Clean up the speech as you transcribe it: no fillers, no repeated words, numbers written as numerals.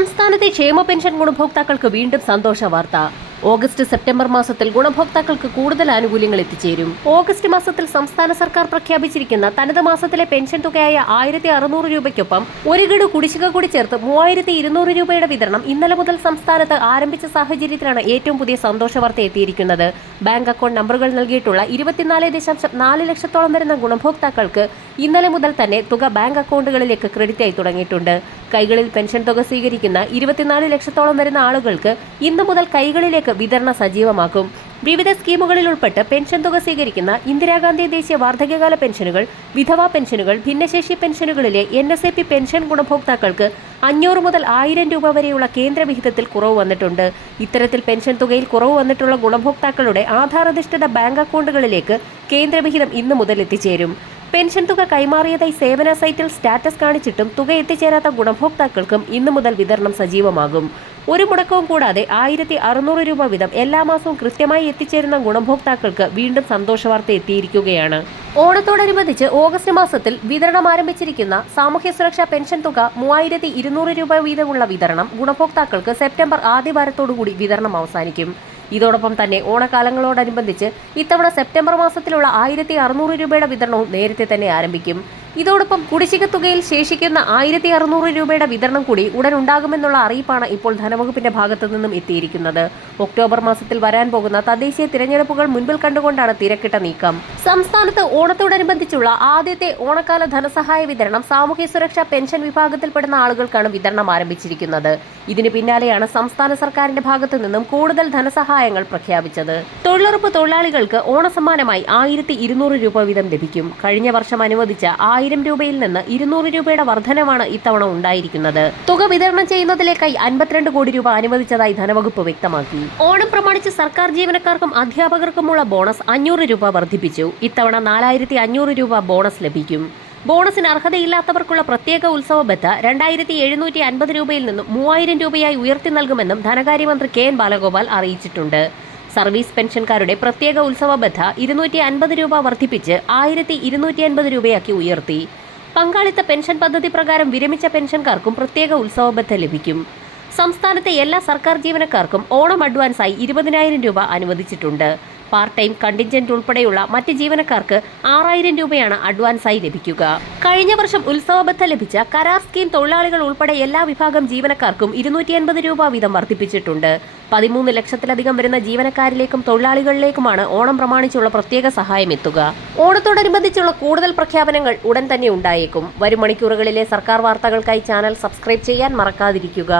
സംസ്ഥാനത്തെ ക്ഷേമ പെൻഷൻ ഗുണഭോക്താക്കൾക്ക് വീണ്ടും സന്തോഷ വാർത്ത. ഓഗസ്റ്റ് സെപ്റ്റംബർ മാസത്തിൽ ഗുണഭോക്താക്കൾക്ക് കൂടുതൽ ആനുകൂല്യങ്ങൾ എത്തിച്ചേരും. ഓഗസ്റ്റ് മാസത്തിൽ സംസ്ഥാന സർക്കാർ പ്രഖ്യാപിച്ചിരിക്കുന്ന തനത് മാസത്തിലെ പെൻഷൻ തുകയായ 1600 രൂപയ്ക്കൊപ്പം ഒരു ഗഡു കുടിശ്ശിക കൂടി ചേർത്ത് 3200 രൂപയുടെ വിതരണം ഇന്നലെ മുതൽ സംസ്ഥാനത്ത് ആരംഭിച്ച സാഹചര്യത്തിലാണ് ഏറ്റവും പുതിയ സന്തോഷ വാർത്ത എത്തിയിരിക്കുന്നത്. ബാങ്ക് അക്കൗണ്ട് നമ്പറുകൾ നൽകിയിട്ടുള്ള 24.4 ലക്ഷത്തോളം വരുന്ന ഗുണഭോക്താക്കൾക്ക് ഇന്നലെ മുതൽ തന്നെ തുക ബാങ്ക് അക്കൗണ്ടുകളിലേക്ക് ക്രെഡിറ്റ് ആയി തുടങ്ങിയിട്ടുണ്ട്. കൈകളിൽ പെൻഷൻ തുക സ്വീകരിക്കുന്ന 24 ലക്ഷത്തോളം വരുന്ന ആളുകൾക്ക് ഇന്നു മുതൽ കൈകളിലേക്ക് വിതരണം സജീവമാക്കും. വിവിധ സ്കീമുകളിൽ ഉൾപ്പെട്ട് പെൻഷൻ തുക സ്വീകരിക്കുന്ന ഇന്ദിരാഗാന്ധി ദേശീയ വാർദ്ധക്യകാല പെൻഷനുകൾ, വിധവാ പെൻഷനുകൾ, ഭിന്നശേഷി പെൻഷനുകളിലെ NSAP പെൻഷൻ ഗുണഭോക്താക്കൾക്ക് 500 മുതൽ 1000 രൂപ വരെയുള്ള കേന്ദ്ര വിഹിതത്തിൽ കുറവ് വന്നിട്ടുണ്ട്. ഇത്തരത്തിൽ പെൻഷൻ തുകയിൽ കുറവ് വന്നിട്ടുള്ള ഗുണഭോക്താക്കളുടെ ആധാർ അധിഷ്ഠിത ബാങ്ക് അക്കൗണ്ടുകളിലേക്ക് കേന്ദ്രവിഹിതം ഇന്നു മുതൽ എത്തിച്ചേരും. പെൻഷൻ തുക കൈമാറിയതായി സേവന സൈറ്റിൽ സ്റ്റാറ്റസ് കാണിച്ചിട്ടും തുക എത്തിച്ചേരാത്ത ഗുണഭോക്താക്കൾക്കും ഇന്നു മുതൽ വിതരണം സജീവമാകും. ഒരു മുടക്കവും കൂടാതെ 1600 രൂപ വീതം എല്ലാ മാസവും കൃത്യമായി എത്തിച്ചേരുന്ന ഗുണഭോക്താക്കൾക്ക് വീണ്ടും സന്തോഷവാർത്ത എത്തിയിരിക്കുകയാണ്. ഓണത്തോടനുബന്ധിച്ച് ഓഗസ്റ്റ് മാസത്തിൽ വിതരണം ആരംഭിച്ചിരിക്കുന്ന സാമൂഹ്യ സുരക്ഷാ പെൻഷൻ തുക 3200 രൂപ വീതമുള്ള വിതരണം ഗുണഭോക്താക്കൾക്ക് സെപ്റ്റംബർ ആദ്യവാരത്തോടുകൂടി വിതരണം അവസാനിക്കും. ഇതോടൊപ്പം തന്നെ ഓണക്കാലങ്ങളോടനുബന്ധിച്ച് ഇത്തവണ സെപ്റ്റംബർ മാസത്തിലുള്ള 1600 രൂപയുടെ വിതരണവും നേരത്തെ തന്നെ ആരംഭിക്കും. ഇതോടൊപ്പം കുടിശ്ശിക തുകയിൽ ശേഷിക്കുന്ന 1600 രൂപയുടെ വിതരണം കൂടി ഉടൻ ഉണ്ടാകുമെന്നുള്ള അറിയിപ്പാണ് ഇപ്പോൾ ധനവകുപ്പിന്റെ ഭാഗത്തു നിന്നും എത്തിയിരിക്കുന്നത്. ഒക്ടോബർ മാസത്തിൽ വരാൻ പോകുന്ന തദ്ദേശീയ തിരഞ്ഞെടുപ്പുകൾ മുൻപിൽ കണ്ടുകൊണ്ടാണ് തിരക്കിട്ട നീക്കം. സംസ്ഥാനത്ത് ഓണത്തോടനുബന്ധിച്ചുള്ള ആദ്യത്തെ ഓണക്കാല ധനസഹായ വിതരണം സാമൂഹ്യ സുരക്ഷാ പെൻഷൻ വിഭാഗത്തിൽപ്പെടുന്ന ആളുകൾക്കാണ് വിതരണം ആരംഭിച്ചിരിക്കുന്നത്. ഇതിന് പിന്നാലെയാണ് സംസ്ഥാന സർക്കാരിന്റെ ഭാഗത്തു നിന്നും കൂടുതൽ ധനസഹായങ്ങൾ പ്രഖ്യാപിച്ചത്. തൊഴിലുറപ്പ് തൊഴിലാളികൾക്ക് ഓണസമ്മാനമായി 1200 രൂപ വീതം ലഭിക്കും. കഴിഞ്ഞ വർഷം അനുവദിച്ച 1000 രൂപയിൽ നിന്ന് 200 രൂപയുടെ വർധനവാണ് ഇത്തവണ ഉണ്ടായിരിക്കുന്നത്. തുക വിതരണം ചെയ്യുന്നതിലേക്കായി 52 കോടി രൂപ അനുവദിച്ചതായി ധനവകുപ്പ് വ്യക്തമാക്കി. ഓണം പ്രമാണിച്ച് സർക്കാർ ജീവനക്കാർക്കും അധ്യാപകർക്കുമുള്ള ബോണസ് 500 രൂപ വർദ്ധിപ്പിച്ചു. ഇത്തവണ 4500 രൂപ ബോണസ് ലഭിക്കും. ബോണസിന് അർഹതയില്ലാത്തവർക്കുള്ള പ്രത്യേക ഉത്സവ ബത്ത 2750 രൂപയിൽ നിന്നും 3000 രൂപയായി ഉയർത്തി നൽകുമെന്നും ധനകാര്യമന്ത്രി KN ബാലഗോപാൽ അറിയിച്ചിട്ടുണ്ട്. സർവീസ് പെൻഷൻകാരുടെ പ്രത്യേക ഉത്സവ ബത്ത 250 രൂപ വർദ്ധിപ്പിച്ച് 1250 രൂപയാക്കി ഉയർത്തി. പങ്കാളിത്ത പെൻഷൻ പദ്ധതി പ്രകാരം വിരമിച്ച പെൻഷൻകാർക്കും പ്രത്യേക ഉത്സവ ബത്ത ലഭിക്കും. സംസ്ഥാനത്തെ എല്ലാ സർക്കാർ ജീവനക്കാർക്കും ഓണം അഡ്വാൻസായി 20,000 രൂപ അനുവദിച്ചിട്ടുണ്ട്. പാർട്ട് ടൈം കണ്ടിൻജന്റ് ഉൾപ്പെടെയുള്ള മറ്റ് ജീവനക്കാർക്ക് 6000 രൂപയാണ് അഡ്വാൻസായി ലഭിക്കുക. കഴിഞ്ഞ വർഷം ഉത്സവ ബത്ത ലഭിച്ച കരാർ സ്കീം തൊഴിലാളികൾ ഉൾപ്പെടെ എല്ലാ വിഭാഗം ജീവനക്കാർക്കും 250 രൂപ വീതം വർദ്ധിപ്പിച്ചിട്ടുണ്ട്. 13 ലക്ഷത്തിലധികം വരുന്ന ജീവനക്കാരിലേക്കും തൊഴിലാളികളിലേക്കുമാണ് ഓണം പ്രമാണിച്ചുള്ള പ്രത്യേക സഹായം എത്തുക. ഓണത്തോടനുബന്ധിച്ചുള്ള കൂടുതൽ പ്രഖ്യാപനങ്ങൾ ഉടൻ തന്നെ ഉണ്ടായേക്കും. വരും മണിക്കൂറുകളിലെ സർക്കാർ വാർത്തകൾക്കായി ചാനൽ സബ്സ്ക്രൈബ് ചെയ്യാൻ മറക്കാതിരിക്കുക.